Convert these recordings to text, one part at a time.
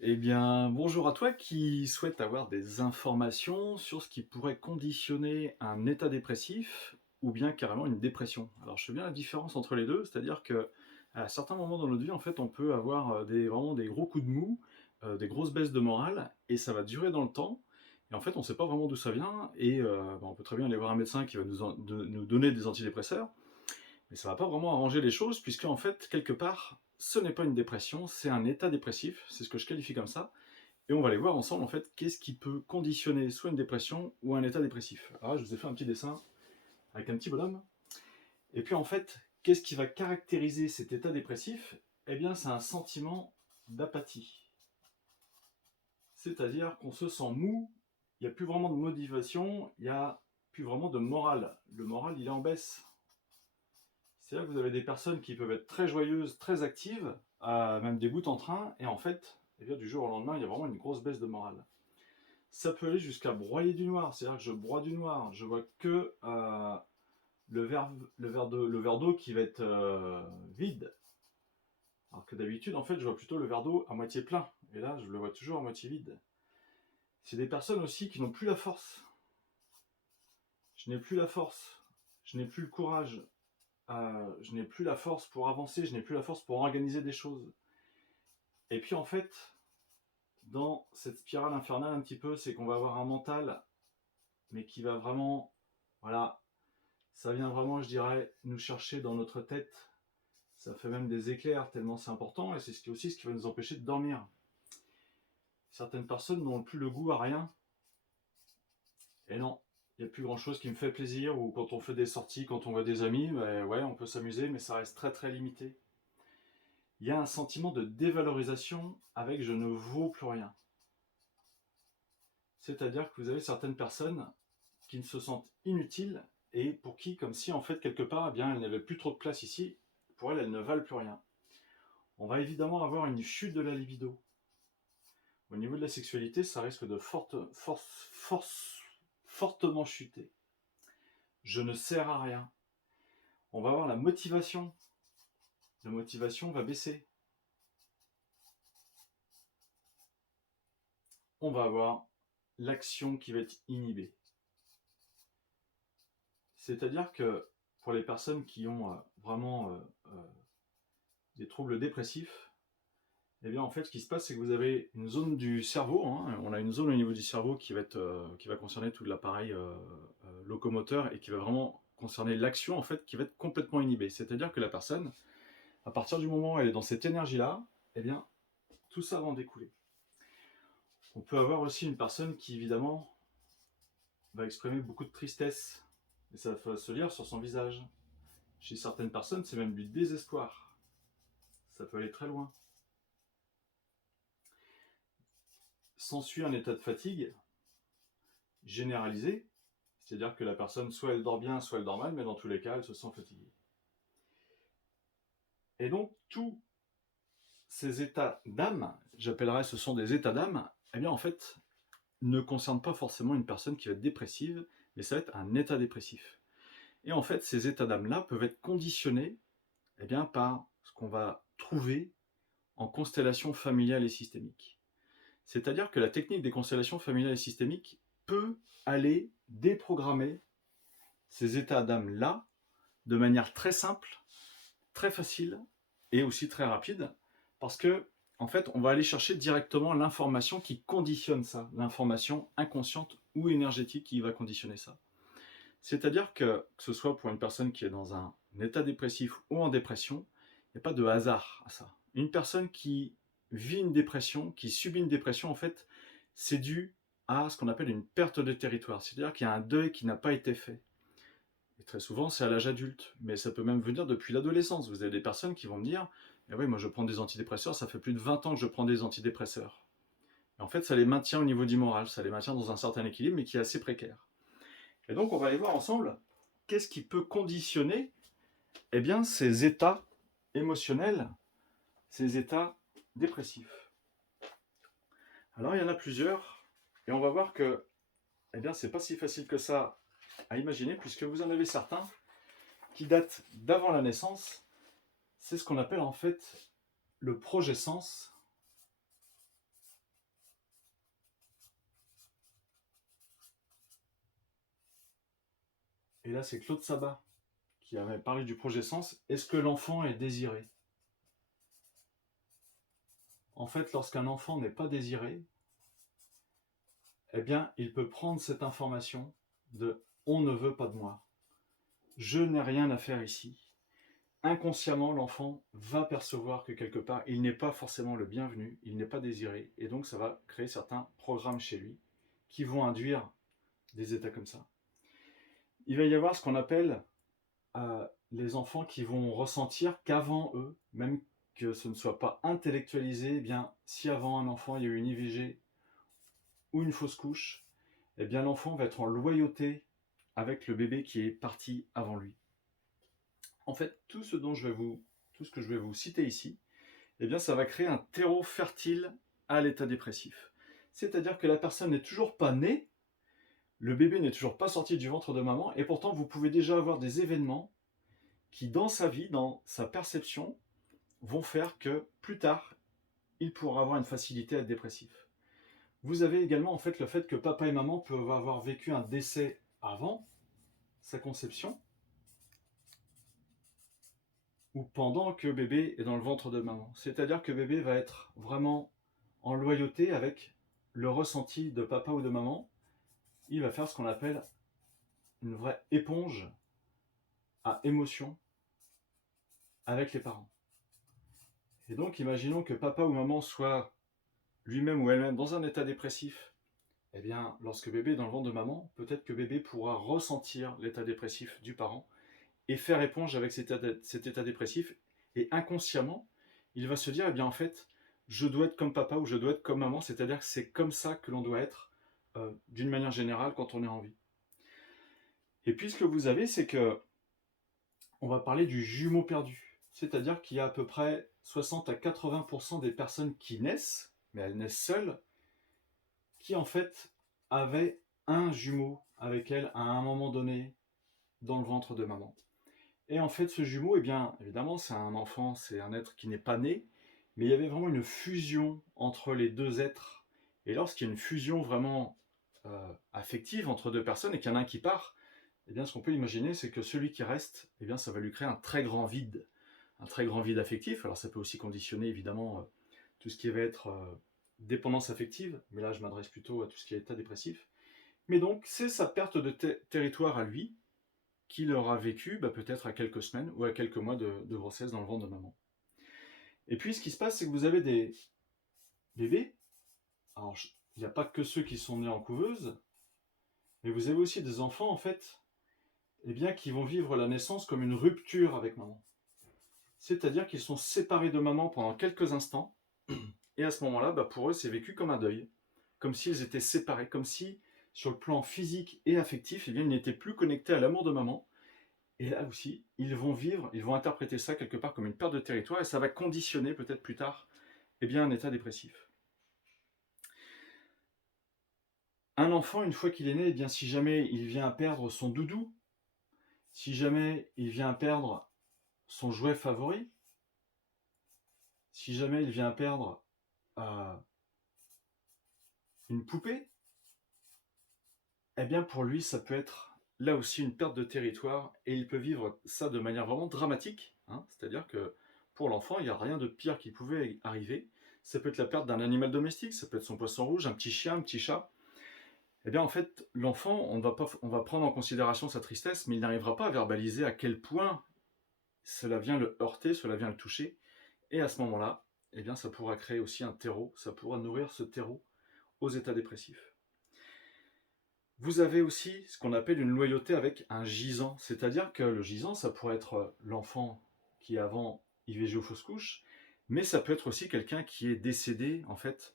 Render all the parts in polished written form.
Eh bien, bonjour à toi qui souhaite avoir des informations sur ce qui pourrait conditionner un état dépressif ou bien carrément une dépression. Alors, je fais bien la différence entre les deux, c'est-à-dire que à certains moments dans notre vie, en fait, on peut avoir vraiment des gros coups de mou, des grosses baisses de morale, et ça va durer dans le temps. Et en fait, on ne sait pas vraiment d'où ça vient, et on peut très bien aller voir un médecin qui va nous donner des antidépresseurs, mais ça va pas vraiment arranger les choses, puisque en fait, quelque part, ce n'est pas une dépression, c'est un état dépressif, c'est ce que je qualifie comme ça. Et on va aller voir ensemble, en fait, qu'est-ce qui peut conditionner soit une dépression ou un état dépressif. Alors là, je vous ai fait un petit dessin avec un petit bonhomme. Et puis, en fait, qu'est-ce qui va caractériser cet état dépressif? Eh bien, c'est un sentiment d'apathie. C'est-à-dire qu'on se sent mou, il n'y a plus vraiment de motivation, il n'y a plus vraiment de morale. Le moral, il est en baisse. C'est-à-dire que vous avez des personnes qui peuvent être très joyeuses, très actives, même des bouts en train, et en fait, eh bien, du jour au lendemain, il y a vraiment une grosse baisse de morale. Ça peut aller jusqu'à broyer du noir, c'est-à-dire que je broie du noir, je vois que le verre d'eau qui va être vide, alors que d'habitude, en fait, je vois plutôt le verre d'eau à moitié plein, et là, je le vois toujours à moitié vide. C'est des personnes aussi qui n'ont plus la force. Je n'ai plus la force, je n'ai plus le courage, je n'ai plus la force pour avancer, je n'ai plus la force pour organiser des choses. Et puis en fait, dans cette spirale infernale un petit peu, c'est qu'on va avoir un mental, mais qui va vraiment, voilà, ça vient vraiment, je dirais, nous chercher dans notre tête. Ça fait même des éclairs tellement c'est important et c'est aussi ce qui va nous empêcher de dormir. Certaines personnes n'ont plus le goût à rien. Et non, il n'y a plus grand chose qui me fait plaisir. Ou quand on fait des sorties, quand on voit des amis, ben ouais, on peut s'amuser, mais ça reste très très limité. Il y a un sentiment de dévalorisation avec je ne vaux plus rien. C'est-à-dire que vous avez certaines personnes qui ne se sentent inutiles et pour qui, comme si en fait quelque part, eh bien, elles n'avaient plus trop de place ici, pour elles, elles ne valent plus rien. On va évidemment avoir une chute de la libido. Au niveau de la sexualité, ça risque de fortement chuter. Je ne sers à rien. On va avoir la motivation. La motivation va baisser. On va avoir l'action qui va être inhibée. C'est-à-dire que pour les personnes qui ont vraiment des troubles dépressifs, eh bien en fait ce qui se passe c'est que vous avez une zone du cerveau, hein, on a une zone au niveau du cerveau qui va concerner tout l'appareil locomoteur et qui va vraiment concerner l'action en fait qui va être complètement inhibée. C'est-à-dire que la personne, à partir du moment où elle est dans cette énergie-là, eh bien tout ça va en découler. On peut avoir aussi une personne qui évidemment va exprimer beaucoup de tristesse et ça va se lire sur son visage. Chez certaines personnes, c'est même du désespoir. Ça peut aller très loin. S'ensuit un état de fatigue généralisé, c'est-à-dire que la personne, soit elle dort bien, soit elle dort mal, mais dans tous les cas, elle se sent fatiguée. Et donc, tous ces états d'âme, j'appellerais ce sont des états d'âme, eh bien en fait, ne concernent pas forcément une personne qui va être dépressive, mais ça va être un état dépressif. Et en fait, ces états d'âme-là peuvent être conditionnés eh bien, par ce qu'on va trouver en constellation familiale et systémique. C'est-à-dire que la technique des constellations familiales et systémiques peut aller déprogrammer ces états d'âme-là de manière très simple, très facile et aussi très rapide, parce que en fait, on va aller chercher directement l'information qui conditionne ça, l'information inconsciente ou énergétique qui va conditionner ça. C'est-à-dire que ce soit pour une personne qui est dans un état dépressif ou en dépression, il n'y a pas de hasard à ça. Une personne qui vit une dépression, qui subit une dépression, en fait, c'est dû à ce qu'on appelle une perte de territoire. C'est-à-dire qu'il y a un deuil qui n'a pas été fait. Et très souvent, c'est à l'âge adulte, mais ça peut même venir depuis l'adolescence. Vous avez des personnes qui vont me dire eh oui, moi je prends des antidépresseurs, ça fait plus de 20 ans que je prends des antidépresseurs. Et en fait, ça les maintient au niveau du moral, ça les maintient dans un certain équilibre, mais qui est assez précaire. Et donc, on va aller voir ensemble qu'est-ce qui peut conditionner eh bien, ces états émotionnels, ces états dépressifs. Alors, il y en a plusieurs, et on va voir que eh bien, c'est pas si facile que ça à imaginer, puisque vous en avez certains qui datent d'avant la naissance. C'est ce qu'on appelle en fait le progescence et là c'est Claude Sabat qui avait parlé du projet Sens. Est-ce que l'enfant est désiré? En fait, lorsqu'un enfant n'est pas désiré, eh bien, il peut prendre cette information de « on ne veut pas de moi, je n'ai rien à faire ici ». Inconsciemment, l'enfant va percevoir que quelque part, il n'est pas forcément le bienvenu, il n'est pas désiré, et donc ça va créer certains programmes chez lui qui vont induire des états comme ça. Il va y avoir ce qu'on appelle les enfants qui vont ressentir qu'avant eux, même que ce ne soit pas intellectualisé, eh bien, si avant un enfant il y a eu une IVG ou une fausse couche, eh bien l'enfant va être en loyauté avec le bébé qui est parti avant lui. En fait, tout ce que je vais vous citer ici, eh bien ça va créer un terreau fertile à l'état dépressif. C'est-à-dire que la personne n'est toujours pas née, le bébé n'est toujours pas sorti du ventre de maman, et pourtant vous pouvez déjà avoir des événements qui, dans sa vie, dans sa perception, vont faire que plus tard, il pourra avoir une facilité à être dépressif. Vous avez également en fait le fait que papa et maman peuvent avoir vécu un décès avant sa conception ou pendant que bébé est dans le ventre de maman. C'est-à-dire que bébé va être vraiment en loyauté avec le ressenti de papa ou de maman. Il va faire ce qu'on appelle une vraie éponge à émotion avec les parents. Et donc imaginons que papa ou maman soit lui-même ou elle-même dans un état dépressif. Eh bien, lorsque bébé est dans le ventre de maman, peut-être que bébé pourra ressentir l'état dépressif du parent et faire éponge avec cet état dépressif. Et inconsciemment, il va se dire, eh bien en fait, je dois être comme papa ou je dois être comme maman, c'est-à-dire que c'est comme ça que l'on doit être d'une manière générale quand on est en vie. Et puis ce que vous avez, c'est que on va parler du jumeau perdu. C'est-à-dire qu'il y a à peu près 60 à 80% des personnes qui naissent, mais elles naissent seules, qui en fait avaient un jumeau avec elle à un moment donné dans le ventre de maman. Et en fait, ce jumeau, eh bien, évidemment, c'est un enfant, c'est un être qui n'est pas né, mais il y avait vraiment une fusion entre les deux êtres. Et lorsqu'il y a une fusion vraiment affective entre deux personnes et qu'il y en a un qui part, eh bien, ce qu'on peut imaginer, c'est que celui qui reste, eh bien, ça va lui créer un très grand vide affectif. Alors, ça peut aussi conditionner, évidemment, tout ce qui va être dépendance affective, mais là, je m'adresse plutôt à tout ce qui est état dépressif. Mais donc, c'est sa perte de territoire à lui, qu'il aura vécu peut-être à quelques semaines ou à quelques mois de grossesse dans le ventre de maman. Et puis ce qui se passe, c'est que vous avez des bébés, alors il n'y a pas que ceux qui sont nés en couveuse, mais vous avez aussi des enfants en fait, eh bien, qui vont vivre la naissance comme une rupture avec maman. C'est-à-dire qu'ils sont séparés de maman pendant quelques instants, et à ce moment-là, pour eux, c'est vécu comme un deuil, comme s'ils étaient séparés, comme si, sur le plan physique et affectif, eh bien, ils n'étaient plus connectés à l'amour de maman. Et là aussi, ils vont interpréter ça quelque part comme une perte de territoire et ça va conditionner peut-être plus tard un état dépressif. Un enfant, une fois qu'il est né, si jamais il vient à perdre son doudou, si jamais il vient à perdre son jouet favori, si jamais il vient à perdre une poupée, eh bien pour lui, ça peut être là aussi une perte de territoire et il peut vivre ça de manière vraiment dramatique, c'est-à-dire que pour l'enfant, il n'y a rien de pire qui pouvait arriver. Ça peut être la perte d'un animal domestique, ça peut être son poisson rouge, un petit chien, un petit chat. Eh bien en fait, l'enfant, on va prendre en considération sa tristesse, mais il n'arrivera pas à verbaliser à quel point cela vient le heurter, cela vient le toucher. Et à ce moment-là, eh bien ça pourra créer aussi un terreau, ça pourra nourrir ce terreau aux états dépressifs. Vous avez aussi ce qu'on appelle une loyauté avec un gisant, c'est-à-dire que le gisant, ça pourrait être l'enfant qui avant IVG ou fausse couche, mais ça peut être aussi quelqu'un qui est décédé en fait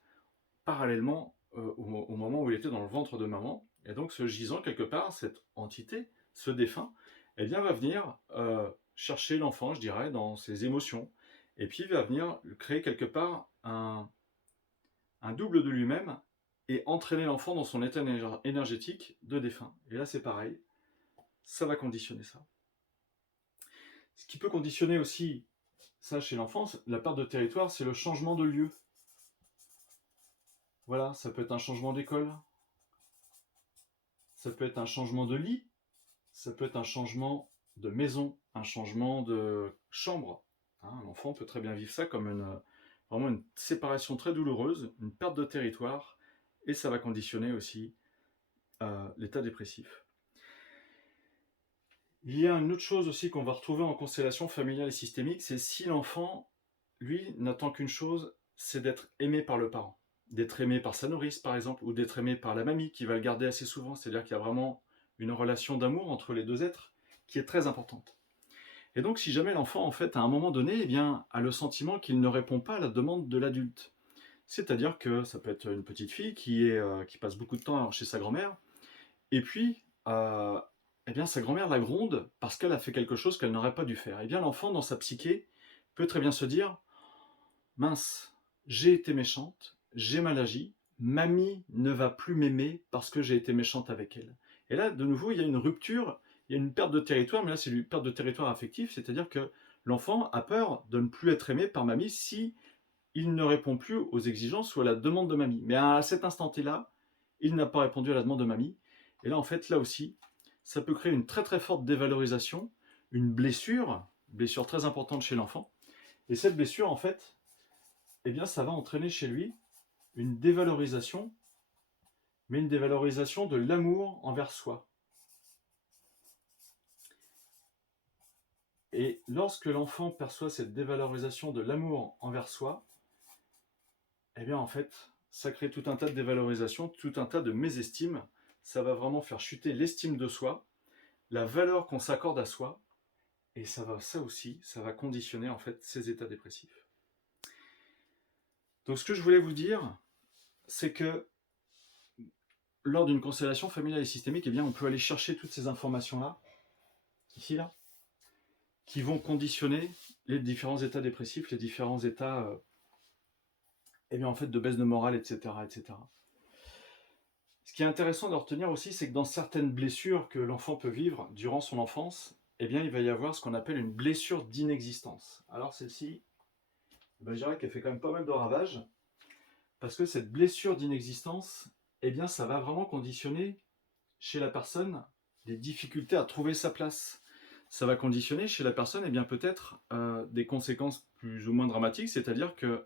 parallèlement au moment où il était dans le ventre de maman. Et donc ce gisant, quelque part, cette entité, ce défunt, eh bien, va venir chercher l'enfant, je dirais, dans ses émotions, et puis va venir créer quelque part un double de lui-même, et entraîner l'enfant dans son état énergétique de défunt. Et là, c'est pareil, ça va conditionner ça. Ce qui peut conditionner aussi ça chez l'enfant, la perte de territoire, c'est le changement de lieu. Voilà, ça peut être un changement d'école, ça peut être un changement de lit, ça peut être un changement de maison, un changement de chambre. Hein, l'enfant peut très bien vivre ça comme vraiment une séparation très douloureuse, une perte de territoire, et ça va conditionner aussi l'état dépressif. Il y a une autre chose aussi qu'on va retrouver en constellation familiale et systémique, c'est si l'enfant, lui, n'attend qu'une chose, c'est d'être aimé par le parent. D'être aimé par sa nourrice, par exemple, ou d'être aimé par la mamie, qui va le garder assez souvent. C'est-à-dire qu'il y a vraiment une relation d'amour entre les deux êtres qui est très importante. Et donc, si jamais l'enfant, en fait, à un moment donné, eh bien, a le sentiment qu'il ne répond pas à la demande de l'adulte, c'est-à-dire que ça peut être une petite fille qui passe beaucoup de temps chez sa grand-mère, et puis, eh bien, sa grand-mère la gronde parce qu'elle a fait quelque chose qu'elle n'aurait pas dû faire. Eh bien, l'enfant, dans sa psyché, peut très bien se dire « Mince, j'ai été méchante, j'ai mal agi, mamie ne va plus m'aimer parce que j'ai été méchante avec elle. » Et là, de nouveau, il y a une rupture, il y a une perte de territoire, mais là, c'est une perte de territoire affectif, c'est-à-dire que l'enfant a peur de ne plus être aimé par mamie si il ne répond plus aux exigences ou à la demande de mamie. Mais à cet instant-là, il n'a pas répondu à la demande de mamie. Et là, en fait, là aussi, ça peut créer une très très forte dévalorisation, une blessure très importante chez l'enfant. Et cette blessure, en fait, eh bien, ça va entraîner chez lui une dévalorisation, mais une dévalorisation de l'amour envers soi. Et lorsque l'enfant perçoit cette dévalorisation de l'amour envers soi, eh bien, en fait, ça crée tout un tas de dévalorisation, tout un tas de mésestime. Ça va vraiment faire chuter l'estime de soi, la valeur qu'on s'accorde à soi, et ça aussi, ça va conditionner en fait ces états dépressifs. Donc ce que je voulais vous dire, c'est que lors d'une constellation familiale et systémique, eh bien, on peut aller chercher toutes ces informations-là, ici, là, qui vont conditionner les différents états dépressifs, les différents états eh bien, en fait, de baisse de morale, etc., etc. Ce qui est intéressant de retenir aussi, c'est que dans certaines blessures que l'enfant peut vivre durant son enfance, eh bien, il va y avoir ce qu'on appelle une blessure d'inexistence. Alors celle-ci, je dirais qu'elle fait quand même pas mal de ravages, parce que cette blessure d'inexistence, eh bien, ça va vraiment conditionner chez la personne des difficultés à trouver sa place. Ça va conditionner chez la personne, eh bien, peut-être des conséquences plus ou moins dramatiques, c'est-à-dire que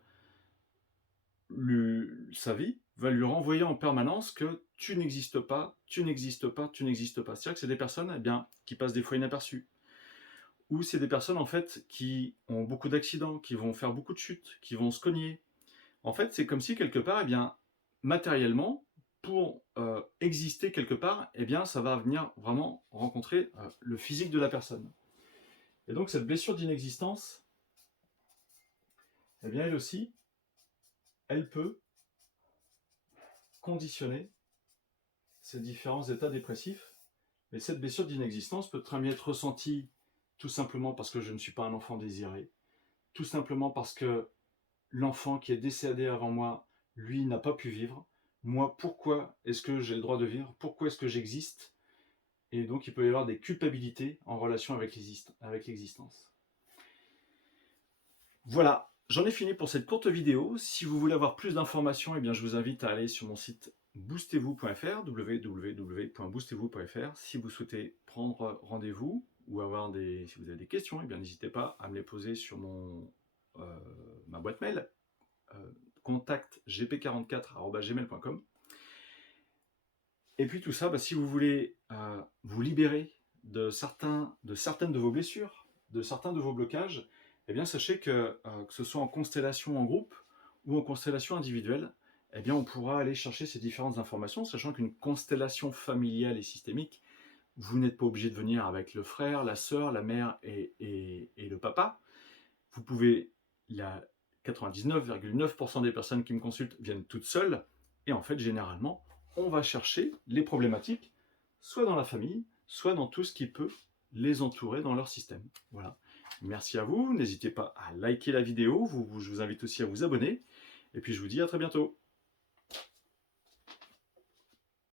sa vie va lui renvoyer en permanence que tu n'existes pas, tu n'existes pas, tu n'existes pas. C'est-à-dire que c'est des personnes eh bien, qui passent des fois inaperçues. Ou c'est des personnes en fait qui ont beaucoup d'accidents, qui vont faire beaucoup de chutes, qui vont se cogner. En fait, c'est comme si quelque part, eh bien, matériellement, pour exister quelque part, eh bien, ça va venir vraiment rencontrer le physique de la personne. Et donc cette blessure d'inexistence, eh bien, elle aussi, elle peut conditionner ces différents états dépressifs. Mais cette blessure d'inexistence peut très bien être ressentie tout simplement parce que je ne suis pas un enfant désiré, tout simplement parce que l'enfant qui est décédé avant moi, lui, n'a pas pu vivre. Moi, pourquoi est-ce que j'ai le droit de vivre? Pourquoi est-ce que j'existe? Et donc, il peut y avoir des culpabilités en relation avec l'existence. Voilà, j'en ai fini pour cette courte vidéo. Si vous voulez avoir plus d'informations, eh bien, je vous invite à aller sur mon site boostez-vous.fr, www.boostez-vous.fr. Si vous souhaitez prendre rendez-vous ou si vous avez des questions, eh bien, n'hésitez pas à me les poser sur ma boîte mail, contact gp44@gmail.com. Et puis tout ça, si vous voulez vous libérer de certaines de vos blessures, de certains de vos blocages, eh bien sachez que ce soit en constellation en groupe ou en constellation individuelle, eh bien on pourra aller chercher ces différentes informations, sachant qu'une constellation familiale et systémique, vous n'êtes pas obligé de venir avec le frère, la sœur, la mère et le papa. Vous pouvez, 99,9% des personnes qui me consultent viennent toutes seules, et en fait généralement, on va chercher les problématiques, soit dans la famille, soit dans tout ce qui peut les entourer dans leur système. Voilà. Merci à vous, n'hésitez pas à liker la vidéo, je vous invite aussi à vous abonner, et puis je vous dis à très bientôt.